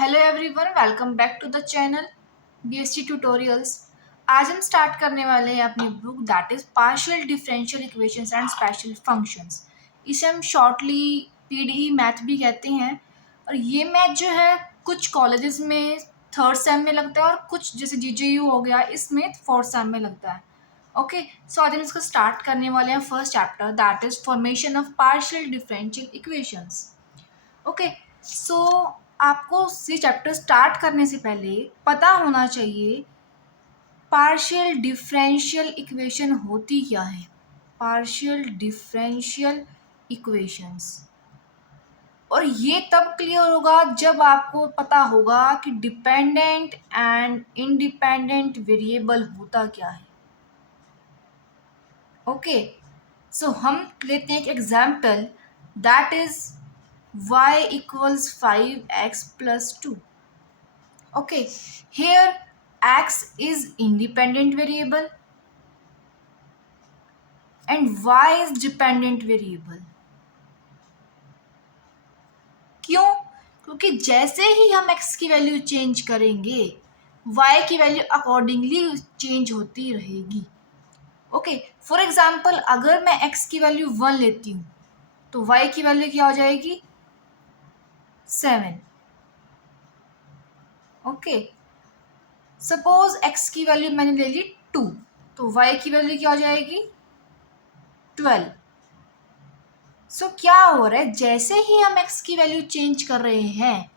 Hello everyone, welcome back to the channel BST tutorials. आज हम start करने वाले हैं अपनी book that is partial differential equations and special functions. इसे हम शॉर्टली पीडीई मैथ भी कहते हैं। और ये मैथ जो है कुछ कॉलेजेस में थर्ड सेम में लगता है और कुछ जैसे जीजेयू हो गया इसमें फोर्थ सेम में लगता है। ओके, सो आज हम इसको स्टार्ट करने वाले हैं first chapter that is formation of partial differential equations. Okay, so आपको ये चैप्टर स्टार्ट करने से पहले पता होना चाहिए पार्शियल डिफरेंशियल इक्वेशन होती क्या है। पार्शियल डिफरेंशियल इक्वेशंस, और ये तब क्लियर होगा जब आपको पता होगा कि डिपेंडेंट एंड इंडिपेंडेंट वेरिएबल होता क्या है। ओके, सो हम लेते हैं एक example that is y equals 5x plus 2. Okay, here x is independent variable and y is dependent variable. क्यों? क्योंकि जैसे ही हम x की वैल्यू चेंज करेंगे y की वैल्यू अकॉर्डिंगली चेंज होती रहेगी। ओके, फॉर एग्जाम्पल अगर मैं x की वैल्यू 1 लेती हूँ तो y की वैल्यू क्या हो जाएगी 7। ओके, सपोज x की वैल्यू मैंने ले ली 2 तो y की वैल्यू क्या हो जाएगी 12। सो क्या हो रहा है, जैसे ही हम x की वैल्यू चेंज कर रहे हैं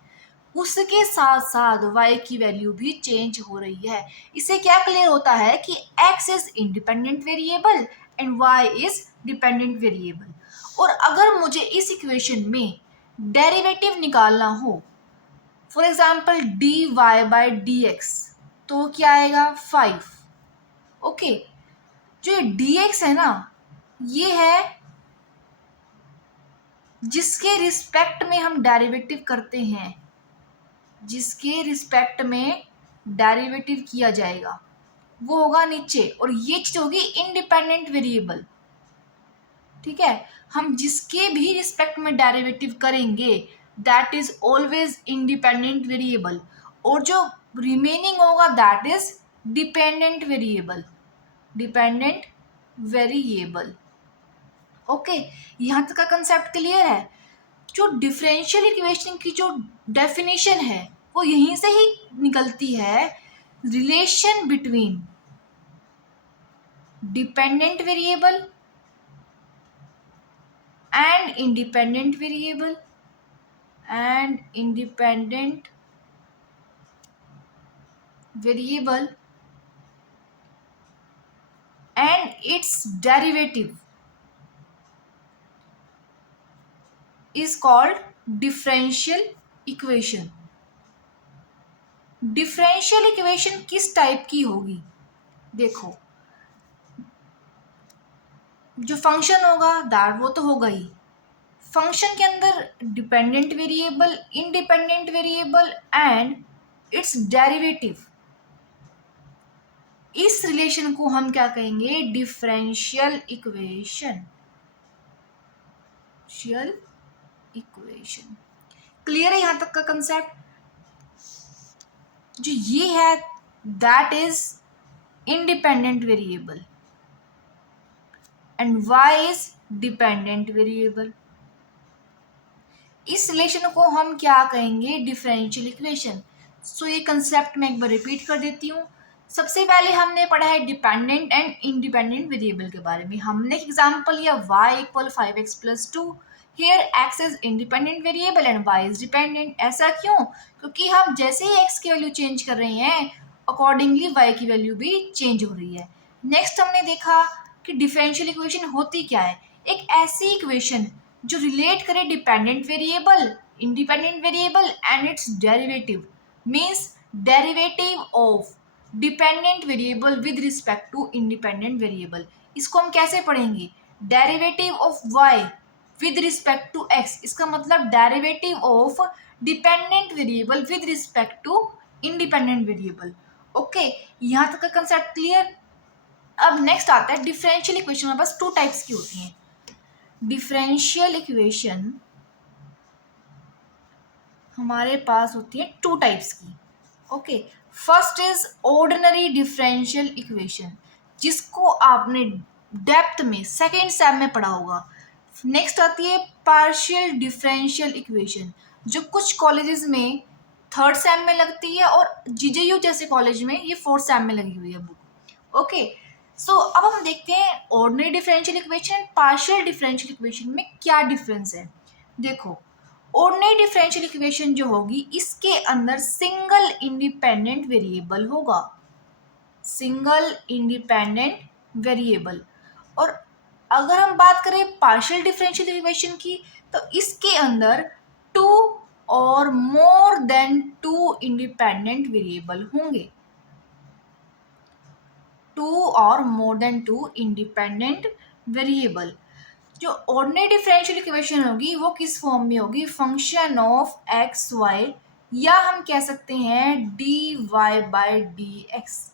उसके साथ साथ y की वैल्यू भी चेंज हो रही है। इससे क्या क्लियर होता है कि x is independent variable and y is dependent variable. और अगर मुझे इस इक्वेशन में डेरिवेटिव निकालना हो, for example dy by dx, तो क्या आएगा 5। ओके, जो ये dx है ना, ये है जिसके रिस्पेक्ट में हम डेरिवेटिव करते हैं, जिसके रिस्पेक्ट में डेरिवेटिव किया जाएगा वो होगा नीचे, और ये चीज होगी इंडिपेंडेंट वेरिएबल। ठीक है, हम जिसके भी रिस्पेक्ट में डेरिवेटिव करेंगे that is always independent variable, और जो रिमेनिंग होगा that is dependent variable. Dependent variable. Okay, यहाँ तक का कंसेप्ट क्लियर है। जो डिफरेंशियल इक्वेशन की जो डेफिनेशन है वो यहीं से ही निकलती है, relation between dependent variable and independent variable and independent variable and its derivative is called differential equation. Differential equation किस टाइप की होगी, देखो जो फंक्शन होगा दैट वो तो होगा ही, फंक्शन के अंदर dependent variable, independent variable and its derivative, इस रिलेशन को हम क्या कहेंगे डिफरेंशियल इक्वेशन। इक्वेशन क्लियर है यहाँ तक का कंसेप्ट। जो ये है that is independent variable and y is dependent variable. इस रिलेशन को हम क्या कहेंगे डिफरेंशियल इक्वेशन। सो ये कंसेप्ट मैं एक बार रिपीट कर देती हूँ। सबसे पहले हमने पढ़ा है डिपेंडेंट एंड इंडिपेंडेंट वेरिएबल के बारे में। हमने एक एग्जांपल लिया y equal 5x plus 2। Here x is independent variable and y is dependent. ऐसा क्यों? क्योंकि हम जैसे ही x की वैल्यू चेंज कर रहे हैं अकॉर्डिंगली y की वैल्यू भी चेंज हो रही है। नेक्स्ट हमने देखा कि डिफरेंशियल इक्वेशन होती क्या है। एक ऐसी इक्वेशन जो रिलेट करे dependent variable, independent variable and its derivative, means derivative of dependent variable with respect to independent variable. इसको हम कैसे पढ़ेंगे, derivative of y with respect to x, इसका मतलब derivative of dependent variable with respect to independent variable. Okay, यहाँ तक का concept clear. अब नेक्स्ट आता है डिफरेंशियल इक्वेशन में बस 2 टाइप्स की होती हैं। डिफरेंशियल इक्वेशन हमारे पास होती है टू टाइप्स की। Okay, first is ordinary differential equation, जिसको आपने डेप्थ में सेकेंड सेम में पढ़ा होगा। नेक्स्ट आती है पार्शियल डिफरेंशियल इक्वेशन, जो कुछ कॉलेजेस में थर्ड सेम में लगती है और जीजेयू जैसे कॉलेज में ये फोर्थ सेम में लगी हुई है बुक। ओके, सो अब हम देखते हैं ordinary differential equation, partial differential equation में क्या डिफरेंस है। देखो, ऑर्डिनरी डिफरेंशियल इक्वेशन जो होगी इसके अंदर सिंगल इंडिपेंडेंट वेरिएबल होगा, सिंगल इंडिपेंडेंट वेरिएबल। और अगर हम बात करें पार्शियल डिफरेंशियल इक्वेशन की, तो इसके अंदर टू और more than two independent variable होंगे, टू और more than two independent variable. जो ऑर्डिनरी डिफरेंशियल इक्वेशन होगी वो किस फॉर्म में होगी, फंक्शन ऑफ एक्स वाई, या हम कह सकते हैं d y by d x.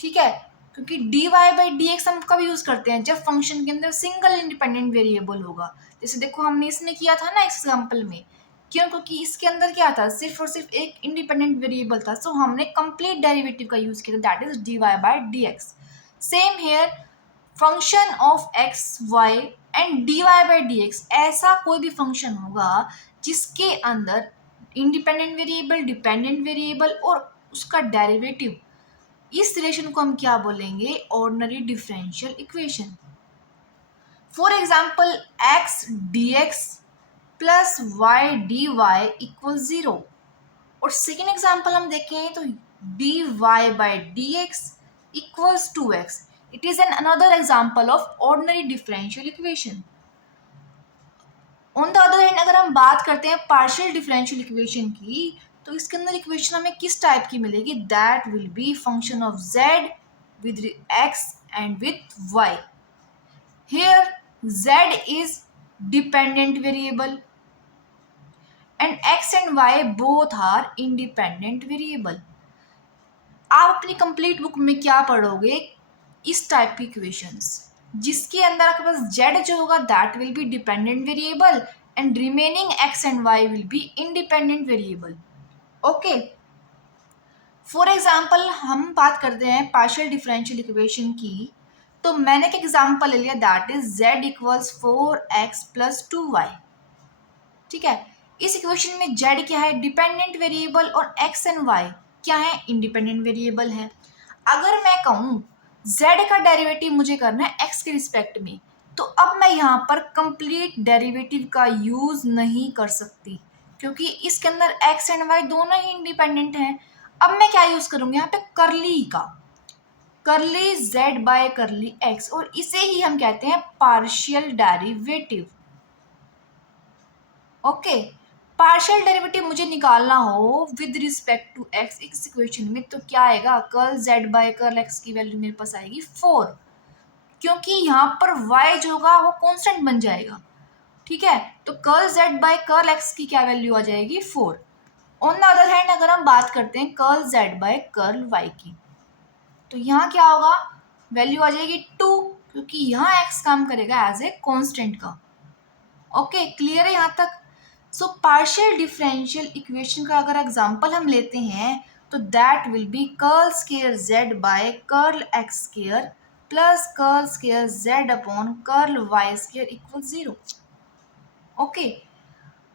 ठीक है, क्योंकि d y by d x हम कब यूज करते हैं, जब फंक्शन के अंदर सिंगल इंडिपेंडेंट वेरिएबल होगा। जैसे देखो हमने इसमें किया था ना एग्जाम्पल में, क्यों, क्योंकि इसके अंदर क्या था, सिर्फ और सिर्फ एक इंडिपेंडेंट वेरिएबल था, सो हमने कंप्लीट डेरिवेटिव का यूज किया, that is d y by d x. Same here, function of x y and d y by d x, ऐसा कोई भी फंक्शन होगा जिसके अंदर इंडिपेंडेंट वेरिएबल, डिपेंडेंट वेरिएबल और उसका डेरिवेटिव, इस रिलेशन को हम क्या बोलेंगे, ordinary differential equation. For example x d x plus y d y equal 0। और सेकेंड एग्जाम्पल हम देखें तो d y by d x equals to x. It is an another example of ordinary differential equation. On the other hand अगर हम बात करते हैं partial differential equation की, तो इसके अंदर इक्वेशन हमें किस टाइप की मिलेगी, that will B function of z with x and with y. Here z is dependent variable and x and y both are independent variable. आप अपनी कंप्लीट बुक में क्या पढ़ोगे, इस टाइप की इक्वेशंस जिसके अंदर आपके पास z जो होगा that will be dependent variable and remaining x and y will be independent variable. Okay, for example हम बात करते हैं पार्शियल डिफरेंशियल इक्वेशन की, तो मैंने एक एग्जाम्पल ले लिया that is z equals 4x plus 2y। ठीक है, इस इक्वेशन में z क्या है, डिपेंडेंट वेरिएबल, और x एंड y क्या है, इंडिपेंडेंट वेरिएबल है। अगर मैं कहूँ z का डेरिवेटिव मुझे करना है x के रिस्पेक्ट में, तो अब मैं यहाँ पर कंप्लीट डेरिवेटिव का यूज नहीं कर सकती, क्योंकि इसके अंदर x एंड y दोनों ही इंडिपेंडेंट हैं। अब मैं क्या यूज करूंगी यहाँ पे, करली का, करली z बाय करली x, और इसे ही हम कहते हैं partial derivative. Okay, partial derivative मुझे निकालना हो विद रिस्पेक्ट टू x इस इक्वेशन में, तो क्या आएगा, curl z by curl x की वैल्यू मेरे पास आएगी 4, क्योंकि यहाँ पर y जो होगा वो कांस्टेंट बन जाएगा। ठीक है, तो curl z by curl x की क्या वैल्यू आ जाएगी, 4। ऑन द अदर हैंड अगर हम बात करते हैं curl z by curl y की, तो यहाँ क्या होगा, वैल्यू आ जाएगी 2, क्योंकि यहाँ x काम करेगा एज ए कांस्टेंट का। ओके, क्लियर है यहाँ तक। सो पार्शियल डिफरेंशियल इक्वेशन का अगर एग्जांपल हम लेते हैं, तो that will be curl square z by curl x square plus curl square z upon curl y square equal 0। Okay,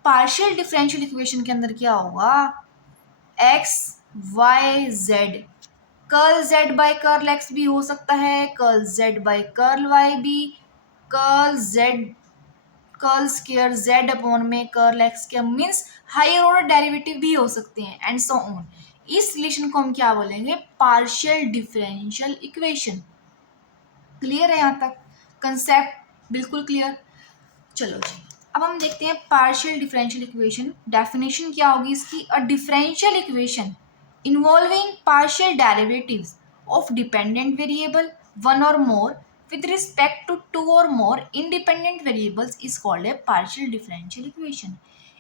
partial differential equation के अंदर क्या होगा, x y z, curl z by curl x भी हो सकता है, curl z by curl y भी, curl square z upon में कर्ल x के मीन्स हायर ऑर्डर डेरिवेटिव भी हो सकते हैं, एंड सो ऑन। इस रिलेशन को हम क्या बोलेंगे, पार्शियल डिफरेंशियल इक्वेशन। क्लियर है यहाँ तक, कंसेप्ट बिल्कुल क्लियर। चलो जी, अब हम देखते हैं पार्शियल डिफरेंशियल इक्वेशन। डेफिनेशन क्या होगी इसकी, a differential equation involving partial derivatives of dependent variable one और मोर with respect to two or more independent variables is called a partial differential equation।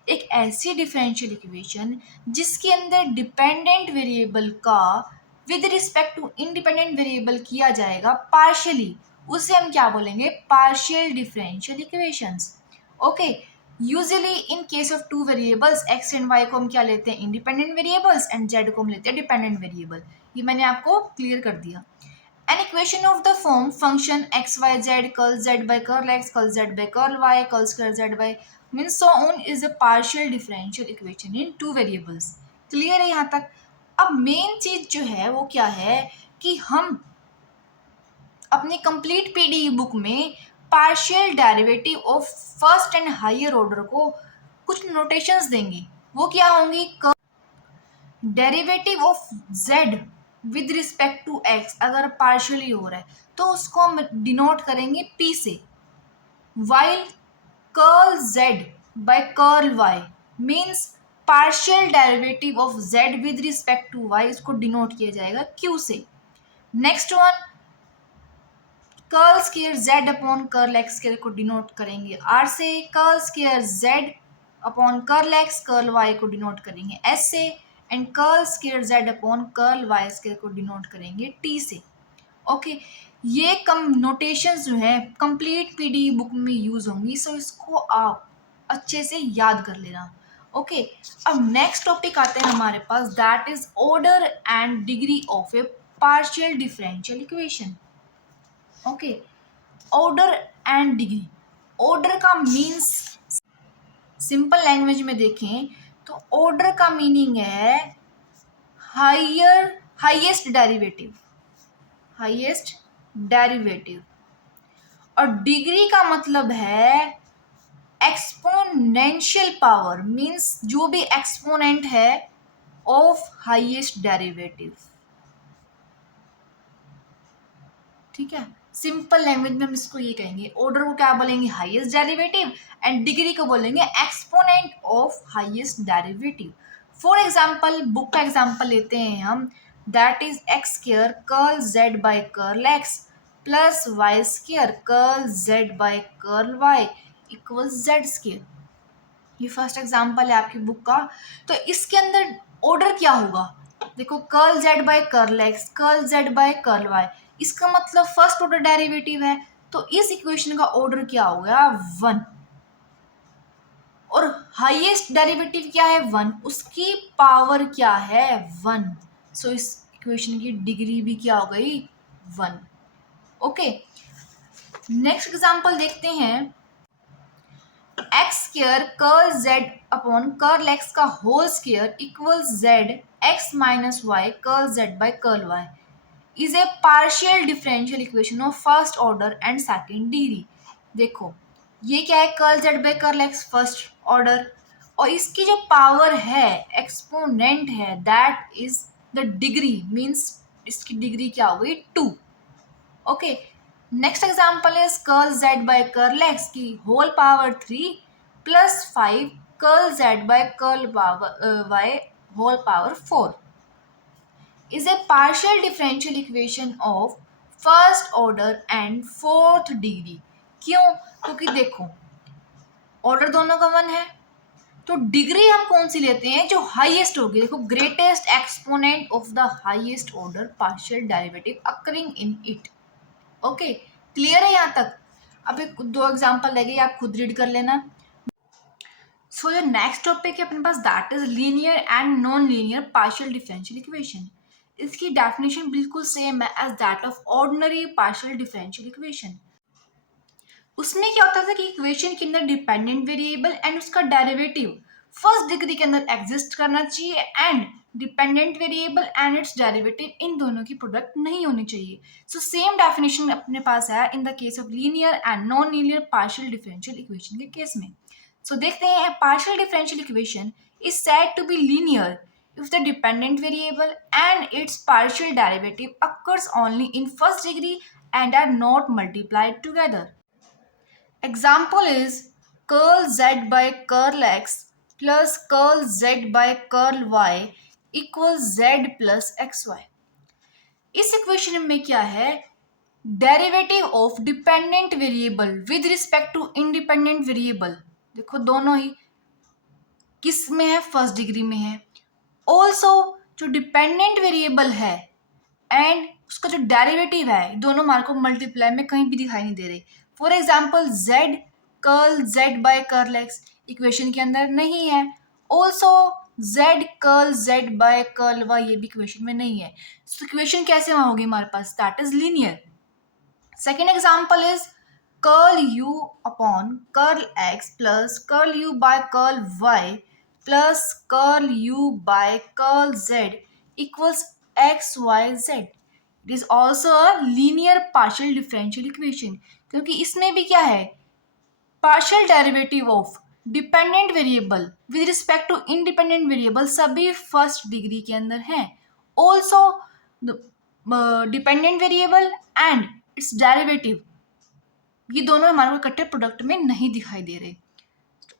एक ऐसी डिफरेंशियल इक्वेशन जिसके अंदर डिपेंडेंट वेरिएबल का with respect to independent variable किया जाएगा partially, उसे हम क्या बोलेंगे, partial differential equations. Okay, usually in case of two variables x and y को हम क्या लेते हैं, इंडिपेंडेंट वेरिएबल्स, एंड जेड को हम लेते हैं डिपेंडेंट वेरिएबल। ये मैंने आपको क्लियर कर दिया। An equation of the form function x y z curl z by curl x curl z by curl y curl square z by means so on is a partial differential equation in two variables। Clear है यहाँ तक? अब main चीज जो है वो क्या है कि हम अपनी कंप्लीट पीडीई बुक में partial derivative of first and higher order को कुछ नोटेशंस देंगे। वो क्या होंगी? Derivative of z with respect to x अगर पार्शियली हो रहा है तो उसको हम डिनोट करेंगे p से, while curl z by curl y means partial derivative of z with respect to y, इसको डिनोट किया जाएगा q से। Next one, curl square z upon curl x square को डिनोट करेंगे r से, curl square z upon curl x curl y को denote करेंगे s से, and curl square z upon curl y square को डिनोट करेंगे t से। Okay, ये कम नोटेशंस जो है कंप्लीट पीडी बुक में यूज होंगी, सो इसको आप अच्छे से याद कर लेना। ओके, अब नेक्स्ट टॉपिक आते हैं हमारे पास, that is order and degree of a partial differential equation. Okay, order and degree. Order का मीन्स सिंपल लैंग्वेज में देखें तो ऑर्डर का मीनिंग है हाईएस्ट डेरिवेटिव, हाईएस्ट डेरिवेटिव, और डिग्री का मतलब है एक्सपोनेंशियल पावर, मीन्स जो भी एक्सपोनेंट है ऑफ हाईएस्ट डेरिवेटिव। ठीक है, सिंपल लैंग्वेज में हम इसको ये कहेंगे, ऑर्डर को क्या बोलेंगे? हाईएस्ट डेरिवेटिव, एंड डिग्री को बोलेंगे exponent of highest derivative. For example, book का एग्जांपल लेते हैं हम, that is x square curl z by curl x plus y square curl z by curl y equal z square. ये first example है आपकी book का। तो इसके अंदर ऑर्डर क्या होगा? देखो, curl z by curl x curl z by curl y, इसका मतलब फर्स्ट ऑर्डर डेरिवेटिव है, तो इस इक्वेशन का ऑर्डर क्या हो गया? 1। और हाईएस्ट डेरिवेटिव क्या है? 1, उसकी पावर क्या है? 1। सो इस इक्वेशन की डिग्री भी क्या हो गई? 1। ओके, नेक्स्ट एग्जांपल देखते हैं, x square curl z upon curl x का whole square equal z x minus y curl z by curl y is a partial differential equation of first order and second degree. देखो, ये क्या है? Curl z by curl x first order, और इसकी जो power है, exponent है, that is the degree, means इसकी डिग्री क्या हो गई? 2। Okay, next example is curl z by curl x की whole power 3 plus 5 curl z by curl y whole power 4 is a partial differential equation of first order and fourth degree। क्यों? क्योंकि देखो, order दोनों का 1 है, तो degree हम कौन सी लेते हैं? जो हाईएस्ट होगी। देखो, greatest exponent of the highest order partial derivative occurring in it. Okay, clear है यहाँ तक? अब एक 2 एग्जांपल लगे, आप खुद रीड कर लेना। सो जो नेक्स्ट टॉपिक है अपने पास, that is linear and non linear partial differential equation. इसकी डेफिनेशन बिल्कुल सेम है as that of ordinary partial differential equation. उसमें क्या होता था कि इक्वेशन के अंदर डिपेंडेंट वेरिएबल एंड उसका डेरिवेटिव फर्स्ट डिग्री के अंदर एग्जिस्ट करना चाहिए, and dependent variable and its derivative इन दोनों की प्रोडक्ट नहीं होनी चाहिए। सो सेम डेफिनेशन अपने पास है in the case of linear and non linear partial differential equation के केस में। सो देखते हैं, partial differential equation is said to be linear if the dependent variable and its partial derivative occurs only in first degree and are not multiplied together. Example is curl z by curl x plus curl z by curl y equals z plus xy। इस equation में क्या है? Derivative of dependent variable with respect to independent variable. देखो, दोनों ही किस में है? First degree में है। ऑल्सो जो डिपेंडेंट वेरिएबल है एंड उसका जो डेरिवेटिव है, दोनों मान को मल्टीप्लाई में कहीं भी दिखाई नहीं दे रहे। For example, z curl z by curl x, equation के अंदर नहीं है। Also z curl z by curl y ये भी इक्वेशन में नहीं है। तो इक्वेशन कैसे वहां होगी हमारे पास, that is linear. Second example is curl u upon curl x plus curl u by curl y plus curl u by curl z equals x y z. It is also a linear partial differential equation, क्योंकि इसमें भी क्या है, partial derivative of dependent variable with respect to independent variable सभी first degree के अंदर हैं। Also dependent variable and its derivative, ये दोनों हमारे को इकट्ठे प्रोडक्ट में नहीं दिखाई दे रहे।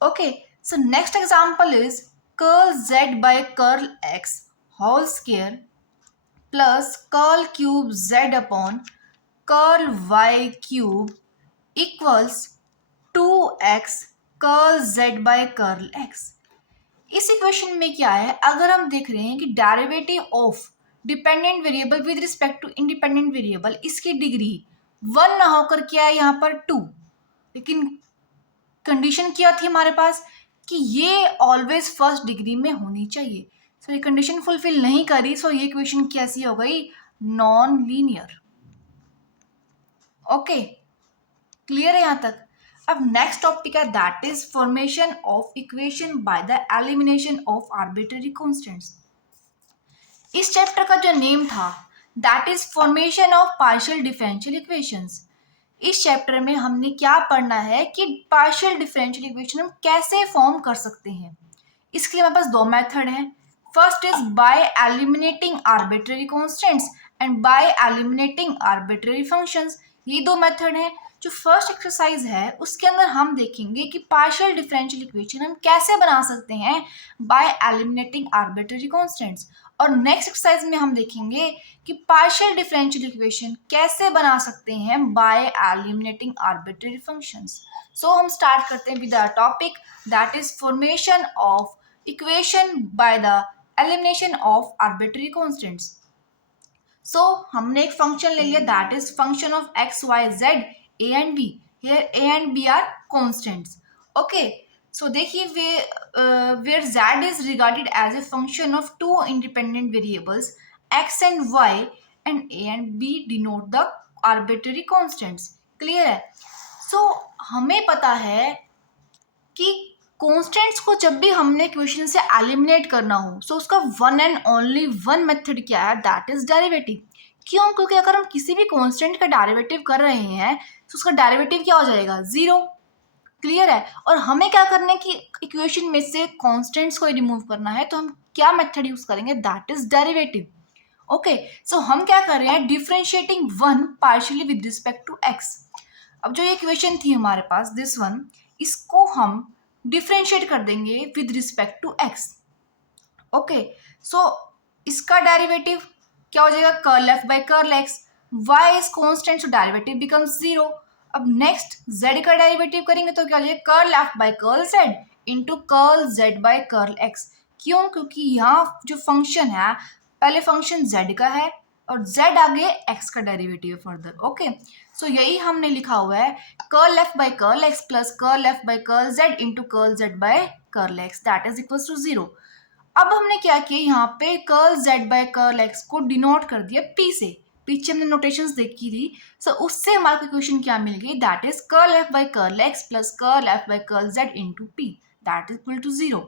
Okay, so next example is curl z by curl x whole square plus curl cube z upon curl y cube equals 2x curl z by curl x। इस इक्वेशन में क्या है, अगर हम देख रहे हैं कि derivative of dependent variable with respect to independent variable, इसकी डिग्री 1 ना होकर क्या है यहाँ पर 2, लेकिन कंडीशन क्या थी हमारे पास कि ये ऑलवेज फर्स्ट डिग्री में होनी चाहिए। सो ये कंडीशन फुलफिल नहीं करी, सो ये इक्वेशन कैसी हो गई, नॉन लीनियर। ओके, क्लियर है यहाँ तक। अब नेक्स्ट टॉपिक है that is formation of equation by the elimination of arbitrary constants. इस चैप्टर का जो नेम था that is formation of partial differential equations. इस चैप्टर में हमने क्या पढ़ना है कि पार्शियल डिफरेंशियल इक्वेशन हम कैसे फॉर्म कर सकते हैं। इसके लिए हमारे पास दो मेथड हैं। First is by eliminating arbitrary constants and bye eliminating arbitrary functions. ये दो मेथड हैं। जो फर्स्ट एक्सरसाइज है उसके अंदर हम देखेंगे कि पार्शियल डिफरेंशियल इक्वेशन हम कैसे बना सकते हैं बाय एलिमिनेटिंग आर्बिट्ररी कांस्टेंट्स, और नेक्स्ट एक्सरसाइज में हम देखेंगे कि पार्शियल डिफरेंशियल इक्वेशन कैसे बना सकते हैं by eliminating arbitrary functions. So हम स्टार्ट करते हैं with our topic that is formation of equation by the elimination of arbitrary constants. So हमने एक फंक्शन ले लिया that is function of x y z a and b. Here a and b are constants. Okay, so देखिए where z is regarded as a function of two independent variables x and y, and a and b denote the arbitrary constants. Clear है? So हमें पता है कि constants को जब भी हमने इक्वेशन से एलिमिनेट करना हो सो उसका one and only one method क्या है, दैट इज डेरिवेटिव। क्यों? क्योंकि अगर हम किसी भी कांस्टेंट का डेरिवेटिव कर रहे हैं तो उसका डेरिवेटिव क्या हो जाएगा, जीरो। क्लियर है? और हमें क्या करना है कि इक्वेशन में से कांस्टेंट्स को रिमूव करना है, तो हम क्या मेथड यूज करेंगे, that is derivative. Okay, so हम क्या कर रहे हैं, differentiating one partially with respect to x. अब जो ये इक्वेशन थी हमारे पास दिस वन, इसको हम डिफरेंशिएट कर देंगे with respect to x. Okay, so इसका डेरिवेटिव क्या हो जाएगा, curl F by curl x. Y is constant so derivative becomes zero. अब नेक्स्ट जेड का डेरिवेटिव करेंगे तो क्या हो जाएगा, curl F by curl z into curl z by curl x. क्यों? क्योंकि यहाँ जो फंक्शन है पहले फंक्शन जेड का है और जेड आगे एक्स का डेरिवेटिव फर्दर। ओके, सो यही हमने लिखा हुआ है curl F by curl x plus curl F by curl z into curl z by curl x that is equal to zero. अब हमने क्या किया, यहाँ पे curl z by curl x को डिनोट कर दिया पी से। पीछे हमने नोटेशंस देखी थी, सो उससे हमारे को इक्वेशन क्या मिल गई, that is curl F by curl x plus curl F by curl z into p that is equal to zero.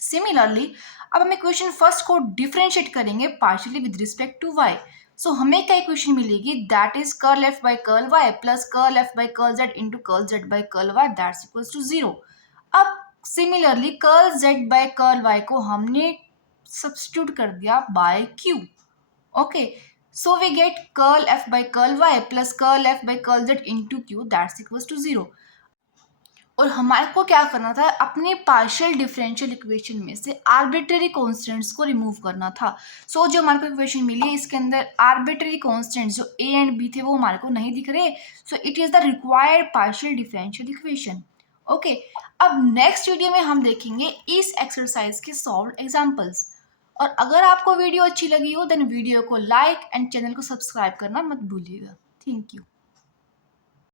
Similarly अब हम इक्वेशन फर्स्ट को डिफरेंशिएट करेंगे partially with respect to y. So हमें क्या equation मिलेगी, that is curl F by curl y plus curl F by curl z into curl z by curl y that's equals to zero. अब similarly curl z by curl y को हमने substitute कर दिया by Q. Okay, so we get curl F by curl y plus curl F by curl z into Q that's equals to zero. और हमारे को क्या करना था, अपने पार्शियल डिफरेंशियल इक्वेशन में से आर्बिट्ररी कॉन्स्टेंट्स को रिमूव करना था। सो जो हमारे को इक्वेशन मिली है इसके अंदर आर्बिट्ररी कॉन्स्टेंट्स जो ए एंड बी थे वो हमारे को नहीं दिख रहे। So it is the required partial differential equation. Okay, अब नेक्स्ट वीडियो में हम देखेंगे इस एक्सरसाइज के सॉल्व एग्जाम्पल्स। और अगर आपको वीडियो अच्छी लगी हो देन वीडियो को लाइक एंड चैनल को सब्सक्राइब करना मत भूलिएगा। Thank you.